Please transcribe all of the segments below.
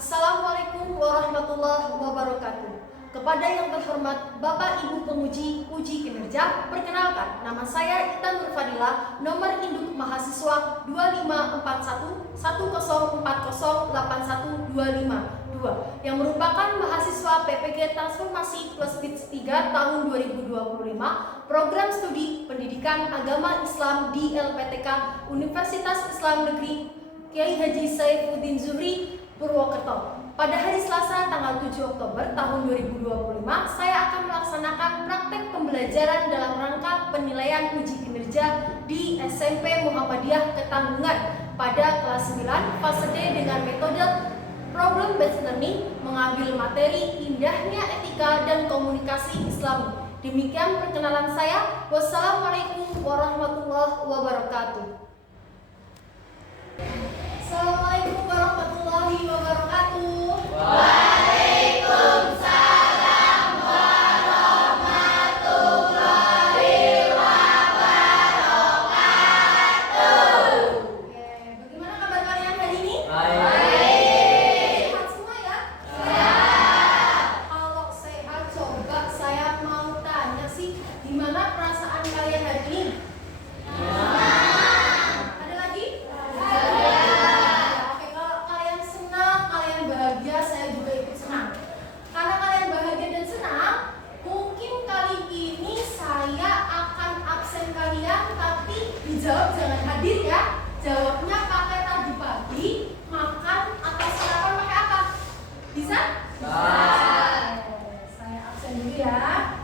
Assalamualaikum warahmatullahi wabarakatuh. Kepada yang terhormat Bapak Ibu penguji uji kinerja, perkenalkan nama saya Ita Nur Fadila, nomor induk mahasiswa 254104081252 yang merupakan mahasiswa PPG Transformasi Plus Bits 3 tahun 2025, program studi Pendidikan Agama Islam di LPTK Universitas Islam Negeri Kiai Haji Saifuddin Zuhri, Purwokerto. Pada hari Selasa tanggal 7 Oktober tahun 2025, saya akan melaksanakan praktek pembelajaran dalam rangka penilaian uji kinerja di SMP Muhammadiyah Ketanggungan pada kelas 9 fase D dengan metode problem based learning, mengambil materi indahnya etika dan komunikasi Islami. Demikian perkenalan saya. Wassalamualaikum warahmatullahi wabarakatuh. Assalamualaikum warahmatullahi wabarakatuh. Waalaikumsalam warahmatullahi wabarakatuh. Oke, bagaimana kabar kalian hari ini? Baik. Sehat semua ya? Sehat. Kalau sehat, coba saya mau tanya sih, gimana perasaan kalian hari ini? Ada lagi? Oke, kalau kalian senang, kalian bahagia, saya juga ikut senang. Karena kalian bahagia dan senang, mungkin kali ini saya akan absen kalian, tapi dijawab jangan hadir ya. Jawabnya pakai tadi pagi, makan atau sarapan pakai apa? Bisa? Saya absen dulu ya.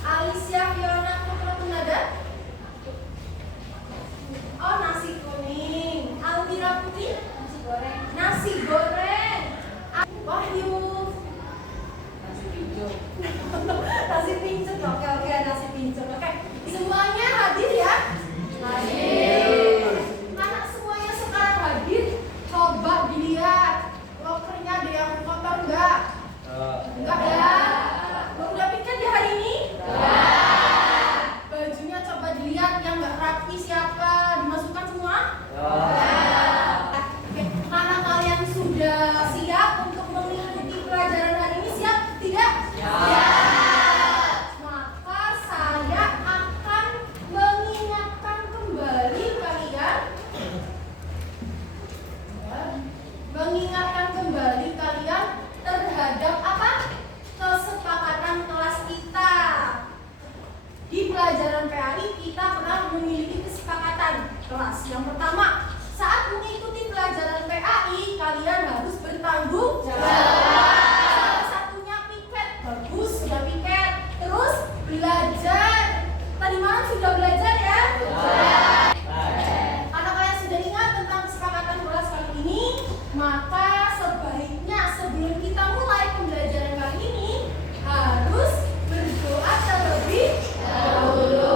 Alicia Fiona Putra Tunada. Oh, nasi kuning. Almira Putri, nasi goreng. Nasi goreng. Wahyu, nasi pincuk. Nasi pincuk. Oke, nasi pincuk. Oke, semuanya hadir ya? Hadir. Karena semuanya sekarang hadir, coba dilihat lokernya ada yang kotor enggak? Enggak ya? Udah piket di hari ini? Bajunya coba dilihat yang nggak rapi siapa, dimasukkan semua? Oke, karena kalian sudah siap untuk mengikuti pelajaran hari ini, siap tidak? Maka saya akan mengingatkan kembali kalian, terhadap apa? Kesepakatan kelas kita. Di pelajaran PAI kita pernah memiliki kesepakatan kelas. Yang pertama, saat mengikuti pelajaran PAI kalian harus bertanggung jawab. Salah satunya piket. Bagus, sudah piket. Terus belajar. Tadi malam sudah belajar ya? Karena kalian sudah ingat tentang kesepakatan kelas kali ini, maka sebaiknya sebelum kita mulai pembelajaran kali ini harus berdoa terlebih dahulu.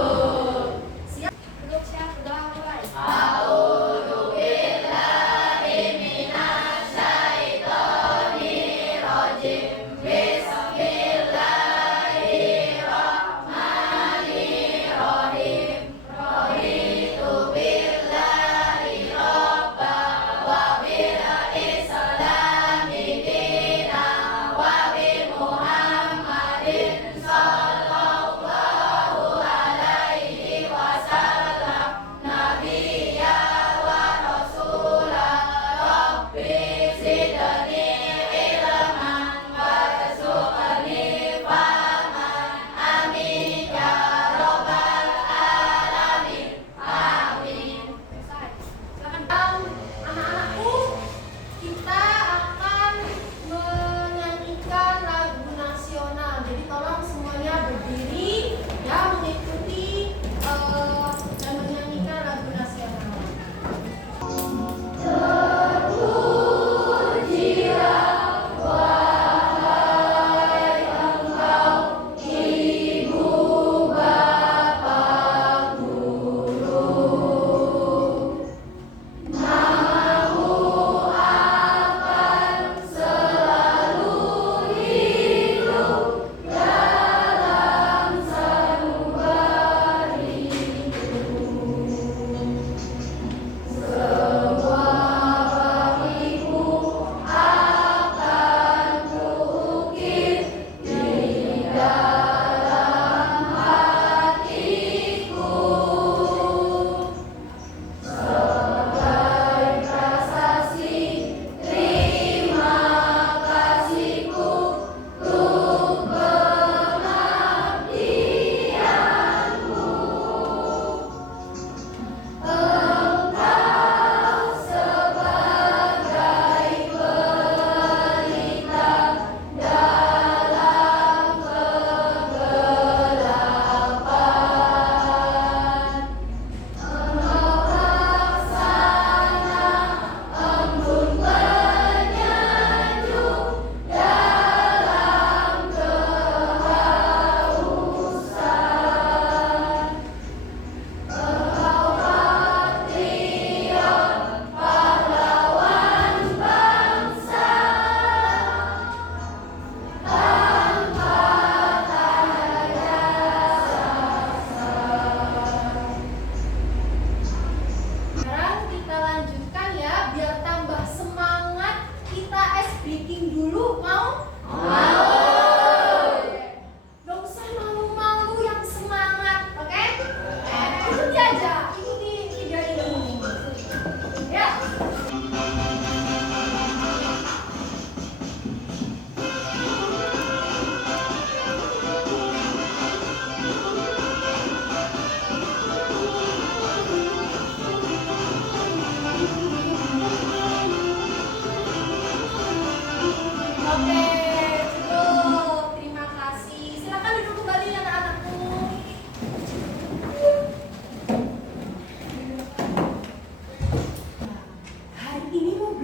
Siap? Belum siap? Udah mulai? A'udzu billahi minasy syaithanir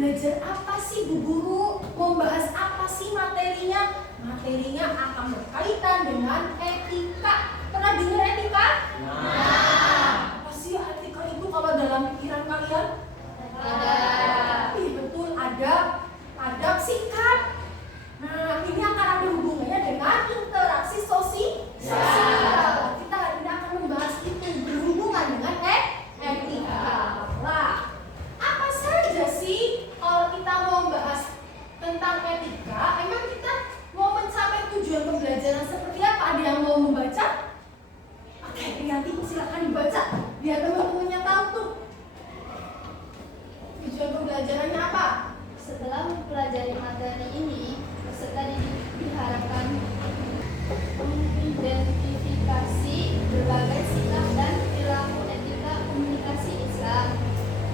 belajar apa sih Bu Guru? Mau bahas apa sih materinya? Materinya akan berkaitan dengan etika. Pernah dengar etika? Apa sih etika itu kalau dalam pikiran kalian? Iya betul, adab, sikap. Nah, ini akan ada hubungannya dengan interaksi sosial. Kita hari ini akan membahas itu berhubungan dengan etika. Lah, apa saja sih kalau kita mau membahas tentang etika? Emang kita mau mencapai tujuan pembelajaran seperti apa? Ada yang mau membaca? Oke, Rianti silakan dibaca biar teman-temannya tahu tuh tujuan pembelajarannya apa. Setelah mempelajari materi ini, peserta didik diharapkan mengidentifikasi berbagai sikap dan perilaku etika komunikasi Islam,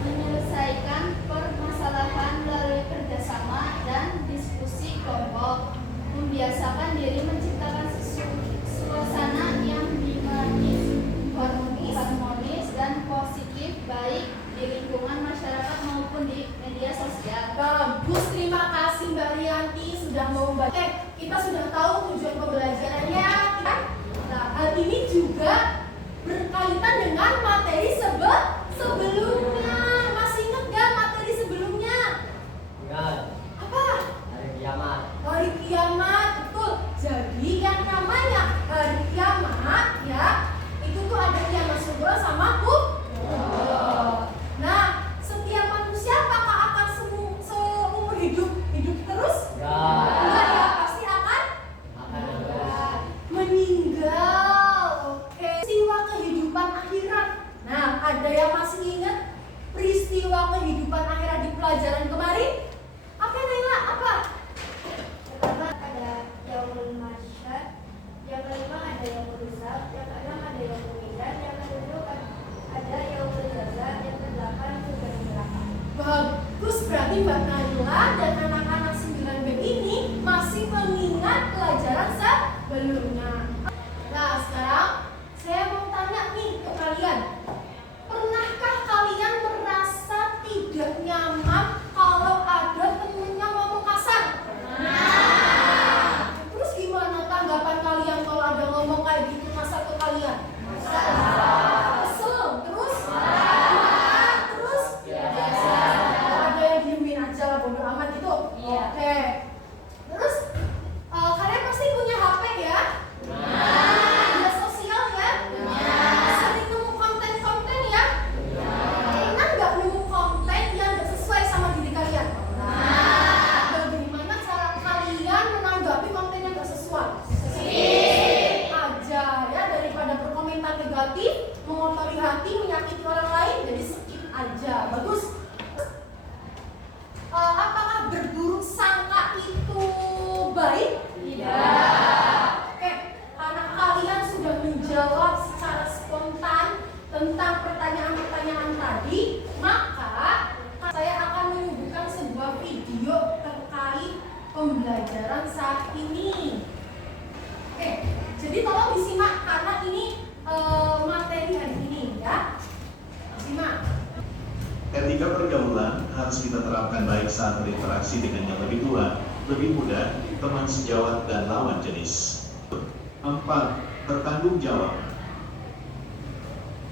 menyelesaikan permasalahan melalui kerjasama dan diskusi kelompok, membiasakan diri menciptakan suasana yang dinamis, harmonis dan positif baik di lingkungan masyarakat maupun di media sosial. Bagus, terima kasih Mbak Rianti sudah mau membaca. Kita sudah tahu tujuan pembelajarannya, kan? Nah, hal ini juga berkaitan dengan materi sebelumnya. Masih ingat gak materi sebelumnya? Ingat, Apa? hari kiamat. Hari kiamat, betul. Jadi yang namanya hari kiamat ya, itu tuh ada kiamat surga sama kubur. Nah, setiap manusia apakah akan seumur hidup terus? Enggak ya, pasti akan meninggal. Oke. Peristiwa kehidupan akhirat. Nah, ada yang masih ingat peristiwa kehidupan akhirat di pelajaran kemarin? Apa Naila? Apa? Pertama ada yaumul mahsyar, yang kelima ada yaumul hisab, yang keenam ada yaumul mizan, yang ketujuh ada yaumul jaza, yang kedelapan surga dan neraka. Bagus, berarti Mbak Naila dan anak-anak 9B ini masih mengingat pelajaran sebelumnya. Nah, sekarang saya mau tanya nih ke kalian. Pernahkah kalian merasa tidak nyaman kalau ada temennya ngomong kasar? Terus gimana tanggapan kalian kalau ada ngomong kayak gitu kasar ke kalian? Kesel, terus? Terus? Ada yang diemin aja lah, bodo amat gitu. Oke. Terus kalian pasti punya HP ya? Media sosial ya? Sering nemu konten-konten ya? Pernah nggak nemu konten yang nggak sesuai sama diri kalian? Bagaimana cara kalian menanggapi konten yang nggak sesuai? Skip aja ya, daripada berkomentar negatif, mengotori hati, menyakiti orang lain, jadi skip aja. Bagus. Apakah berburuk sangka itu baik? Tidak. Oke, karena kalian sudah menjawab secara spontan tentang pertanyaan-pertanyaan tadi, maka saya akan menunjukkan sebuah video terkait pembelajaran saat ini. Oke, jadi tolong disimak karena ini materi hari ini ya. Simak. Etika pergaulan harus kita terapkan baik saat berinteraksi dengan yang lebih tua, lebih muda, teman sejawat, dan lawan jenis. 4. Bertanggung jawab.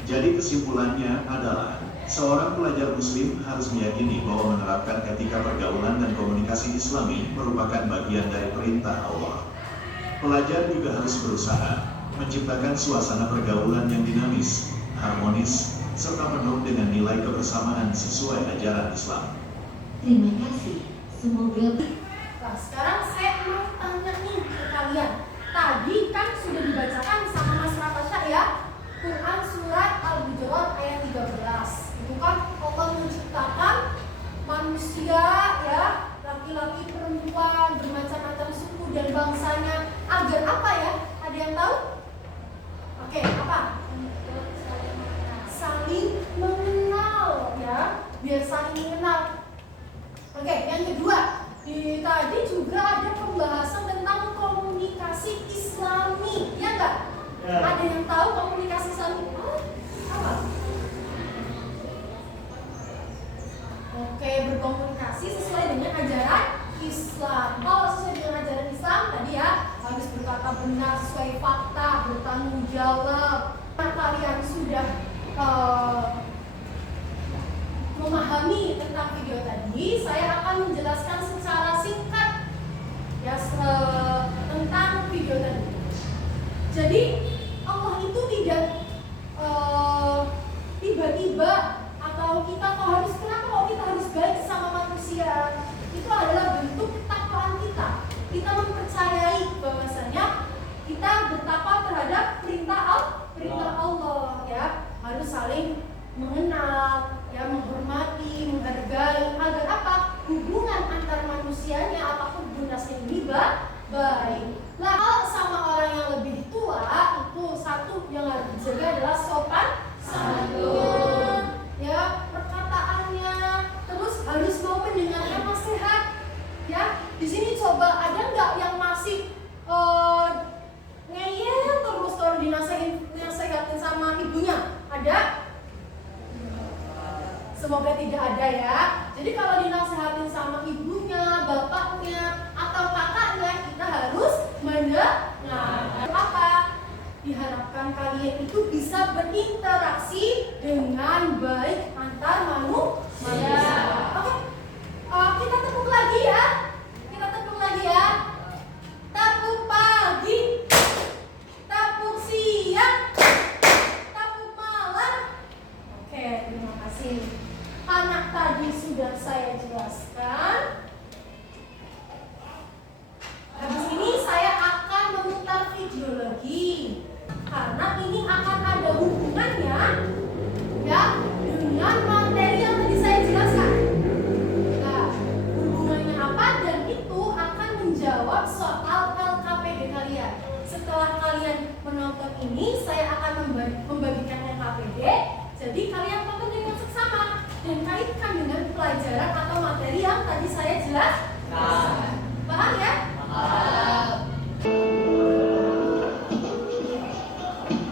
Jadi kesimpulannya adalah, seorang pelajar muslim harus meyakini bahwa menerapkan etika pergaulan dan komunikasi Islami merupakan bagian dari perintah Allah. Pelajar juga harus berusaha menciptakan suasana pergaulan yang dinamis, harmonis, serta penuh dengan nilai kebersamaan sesuai ajaran Islam. Terima kasih. Semoga Nah, sekarang saya mau tanya nih ke kalian. Tadi kan sudah dibacakan sama Mas Natasha ya, Quran surat Al-Hujurat ayat 13. Itu kan Allah menciptakan manusia ya, laki-laki, perempuan, bermacam-macam suku dan bangsanya agar apa ya? Ada yang tahu? Oke, apa? Saling mengenal ya, biar saling mengenal. Oke, yang kedua, tadi juga ada pembahasan tentang komunikasi Islami, ya enggak? Ya. Ada yang tahu komunikasi Islami? Apa? Oke, berkomunikasi memahami tentang video tadi, saya akan menjelaskan secara singkat ya tentang video tadi. Jadi Allah itu tidak tiba-tiba atau kenapa kok kita harus baik sama manusia? Itu adalah bentuk ketakwaan kita. Kita mempercayai bahwasanya kita bertakwa terhadap perintah Allah ya, harus saling mengenal, ya menghormati, menghargai agar apa? Hubungan antar manusianya apapun bunasnya ini baik. Lah sama orang yang lebih tua itu satu yang harus dijaga adalah sopan santun, ya perkataannya, terus harus mau mendengarkan nasihat. Ya, di sini coba ada nggak yang masih ngeyel terus kalau dinasihatin sama ibunya? Ada? Semoga tidak ada ya. Jadi kalau dinasihatin sama ibunya, bapaknya, atau kakaknya, kita harus mendengar. Apa? Diharapkan kalian itu bisa berinteraksi dengan baik antar manusia. Oke, kita tepuk lagi ya. Tepuk pagi, tepuk siang, tepuk malam. Oke, terima kasih. Anak tadi sudah saya jelaskan. Habis ini saya akan memutar video lagi karena ini akan ada hubungannya ya dengan materi yang tadi saya jelaskan. Nah, hubungannya apa? Dan itu akan menjawab soal LKPD kalian. Setelah kalian menonton ini, saya akan membagikan LKPD. Jadi kalian tonton dengan seksama dan kaitkan dengan pelajaran atau materi yang tadi saya jelaskan. Paham ya?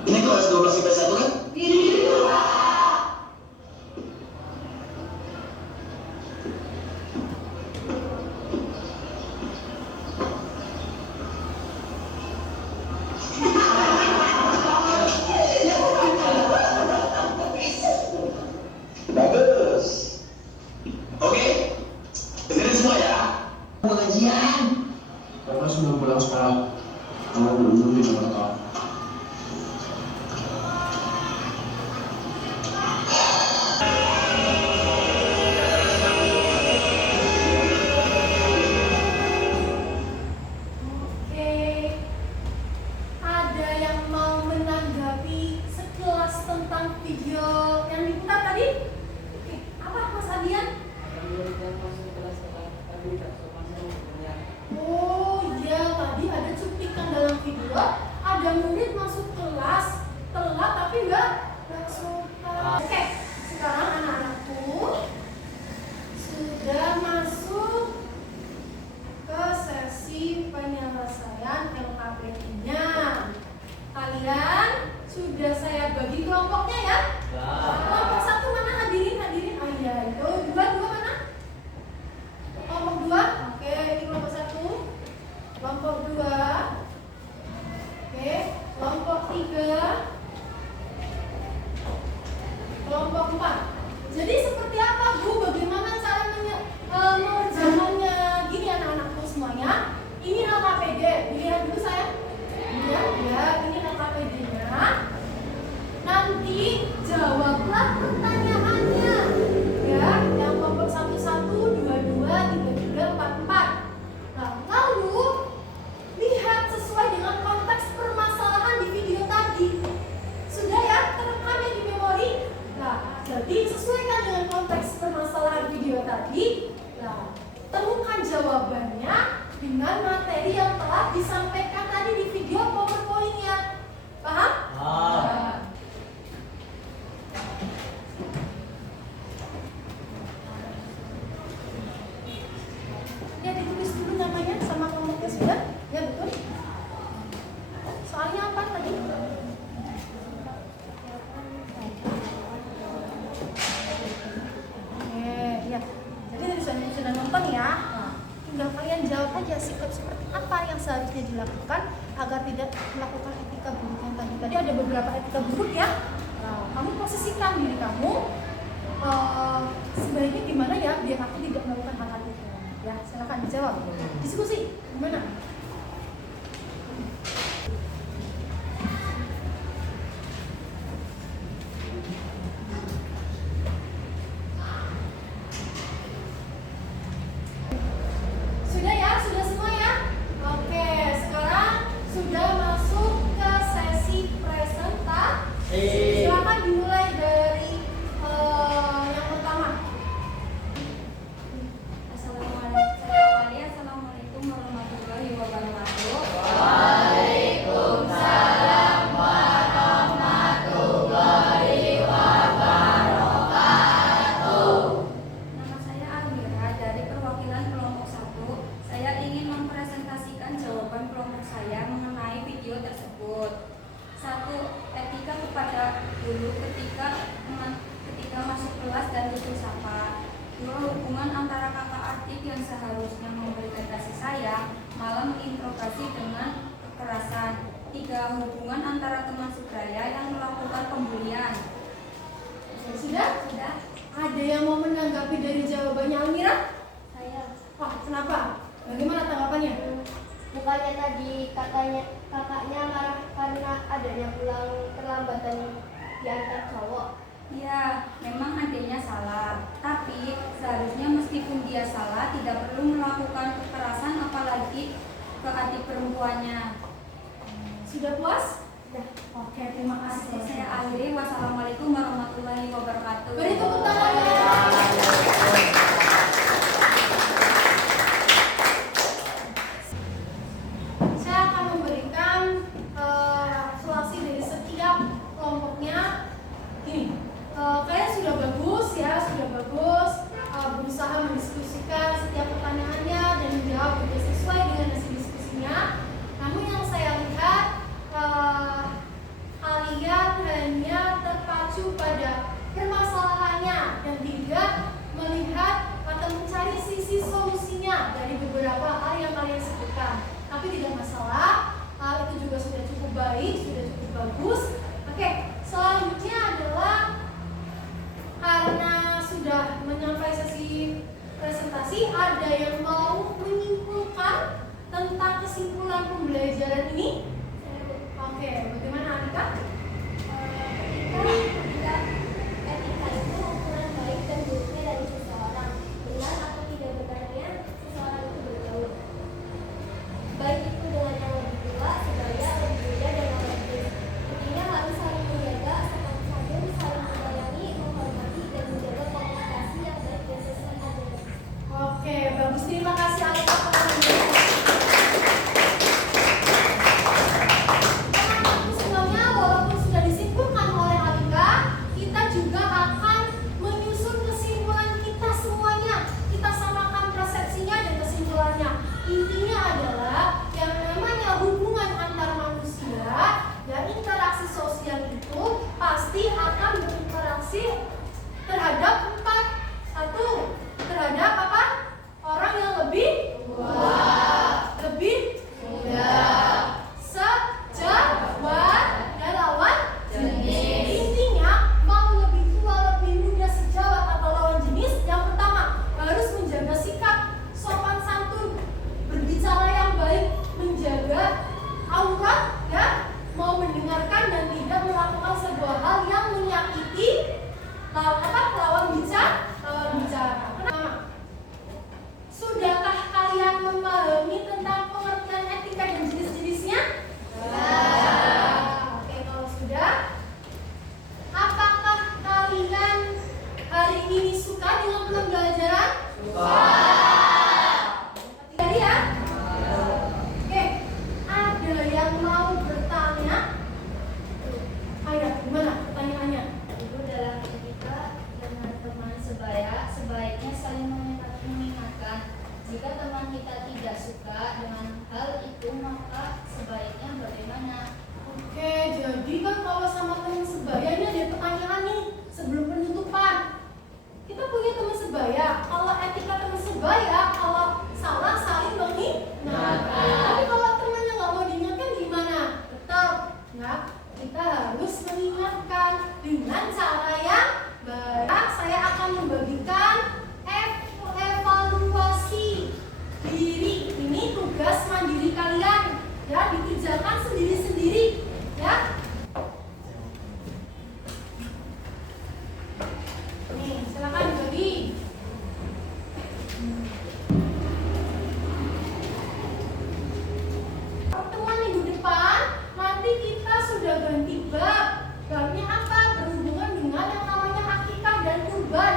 Ini kelas 12 IPS 1 kan? Iya. Bagus. Oke. Dengerin semua ya. Pengajian. Karena sudah pulang sekolah, kamu belum di Jakarta. Oke, ada yang mau menanggapi sekelas tentang video yang diputar tadi? Oke, apa Mas Adian? Oh iya, tadi ada cuplikan dalam video, ada murid masuk kelas telat tapi nggak suka. Oke, sekarang anak-anakku sudah masuk ke sesi penyelesaian LKPD-nya. Kalian sudah saya bagi kelompoknya ya? Kelompok satu mana? Hadirin. Oh iya, itu dua mana? Kelompok 2, oke, ini kelompok 1. Kelompok 2, oke, kelompok 3, kelompok 4. Jadi seperti apa Bu? Bagaimana cara mengerjakannya? Gini anak-anakku semuanya. Ini LKPD, dilihat dulu saya. Lihat ya, ini LKPD-nya. Nanti jawablah pertanyaannya. Ya, yang kelompok 1, 2, 3, 4. Nah, lalu lihat sesuai dengan konteks permasalahan di video tadi. Sudah ya, terekamnya di memori. Nah, jadi sesuaikan dengan konteks permasalahan video tadi. Nah, temukan jawabannya dengan materi yang telah disampaikan tadi di video PowerPoint-nya. Paham? Nah. Ya, ditulis dulu namanya sama kelompoknya sudah? Ya, betul. Soalnya apa tadi? Ya. Jadi tadi sudah nonton ya. Nah, tinggal kalian jawab aja sikap seperti apa yang seharusnya dilakukan agar tidak melakukan etika buruk yang tadi. Tadi ada beberapa etika buruk ya. Nah, kamu posisikan diri kamu sebaiknya gimana ya biar aku tidak melakukan hal itu. Ya, silakan dijawab. Diskusi gimana? Sudah ya, sudah semua ya. Oke, sekarang sudah masuk ke sesi presentasi. Silakan dimulai dari yang pertama. Assalamualaikum warahmatullahi wabarakatuh. Nama saya Almira dari perwakilan kelompok 1. Saya ingin mempresentasikan jawaban kelompok saya mengenai video tersebut. 1. Etika kepada guru ketika masuk kelas dan tutur sapa. 2. Hubungan antara kakak adik yang seharusnya memberikan kasih sayang malah menginterogasi dengan kekerasan. 3. Hubungan antara teman sebaya yang melakukan pembulian. Sudah? Sudah. Ada yang mau menanggapi dari jawabannya Almira? Saya. Wah, kenapa? Bagaimana tanggapannya? Bukannya tadi kakaknya marah karena adanya pulang terlambatan di antar cowok. Ya, memang adanya salah. Tapi seharusnya meskipun dia salah tidak perlu melakukan kekerasan apalagi ke adik perempuannya. Sudah puas? Sudah. Oke, terima kasih. Saya akhiri. Wassalamualaikum warahmatullahi wabarakatuh. Beri tepuk tangan ya. Saya akan memberikan evaluasi dari setiap kelompoknya. Gini, kalian sudah bagus ya, berusaha mendiskusikan setiap pertanyaannya dan menjawab juga sesuai dengan hasil diskusinya. Namun yang saya lihat kalian hanya terpacu pada permasalahannya dan tidak melihat atau mencari sisi solusinya dari beberapa hal yang kalian sebutkan. Tapi tidak masalah, hal itu juga sudah cukup baik, sudah cukup bagus. Oke, selanjutnya adalah karena sudah menyampai sesi presentasi, ada yang mau menyimpulkan tentang kesimpulan pembelajaran ini? Oke, bagaimana Andika? Ketika etika itu ukuran baik dan buruknya dari seseorang, benar atau tidak benarnya seseorang itu bergaul. Baik itu dengan yang lebih tua, sebaya, lebih muda, dan yang lebih. Intinya harus saling menjaga, saling menyayangi, menghormati, dan menjaga komunikasi yang baik dan sesuai adanya. Oke, bagus. Terima kasih Alika. Sebenarnya walaupun sudah disimpulkan oleh Alika, kita juga akan menyusun kesimpulan kita semuanya. Kita samakan persepsinya dan kesimpulannya. Intinya adalah yang namanya hubungan antar manusia dan interaksi sosial itu pasti akan berinteraksi terhadap terhadap apa? Orang yang lebih tua, lebih muda, sejawat, dan lawan jenis. Intinya mau lebih tua, lebih muda, sejawat atau lawan jenis, yang pertama harus menjaga sikap sopan santun, berbicara yang baik, menjaga aurat, ya, mau mendengarkan dan tidak melakukan sebuah hal yang menyakiti lawan bicara. Kenapa? Sudahkah kalian memahami tentang pengertian etika dan jenis-jenisnya? Oke, kalau sudah, apakah kalian hari ini suka dengan pembelajaran? Jadi ya? Oke, ada yang mau bertanya? Ayo, gimana pertanyaannya? Ibu, dalam etika dengan teman sebaya, sebaiknya saling mengingatkan. Jika teman kita tidak suka dengan hal itu, maka sebaiknya bagaimana? Oke, jadi kan kalau sama teman sebaya ini ada pertanyaan nih sebelum penutupan. Kita punya teman sebaya. Kalau etika teman sebaya, kalau salah saling mengingatkan. Tapi kalau temannya nggak mau diingatkan gimana? Tetap, ya kita harus mengingatkan dengan tugas mandiri kalian, ya, dikerjakan sendiri-sendiri, ya. Nih, silakan dibagi. Pertemuan minggu depan nanti kita sudah ganti bab. Babnya apa? Berhubungan dengan yang namanya akikah dan kurban.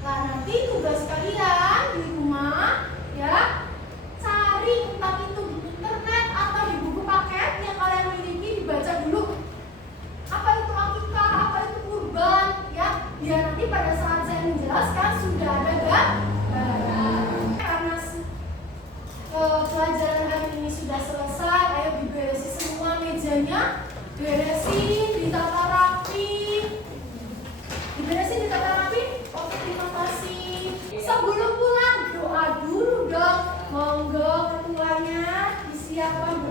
Nah, nanti tugas kalian di rumah, ya, cari entah itu di internet atau di buku paket yang kalian miliki, dibaca dulu. Apa itu akikah, apa itu kurban, ya, biar nanti pada saat saya menjelaskan sudah ada gambaran. Karena pelajaran hari ini sudah selesai, ayo diberesi semua mejanya, beresin, ditata rapi. Diberesin, ditata rapi. Oke, terima kasih. Sebelum pulang doa dulu dong. Monggo ketuanya disiapkan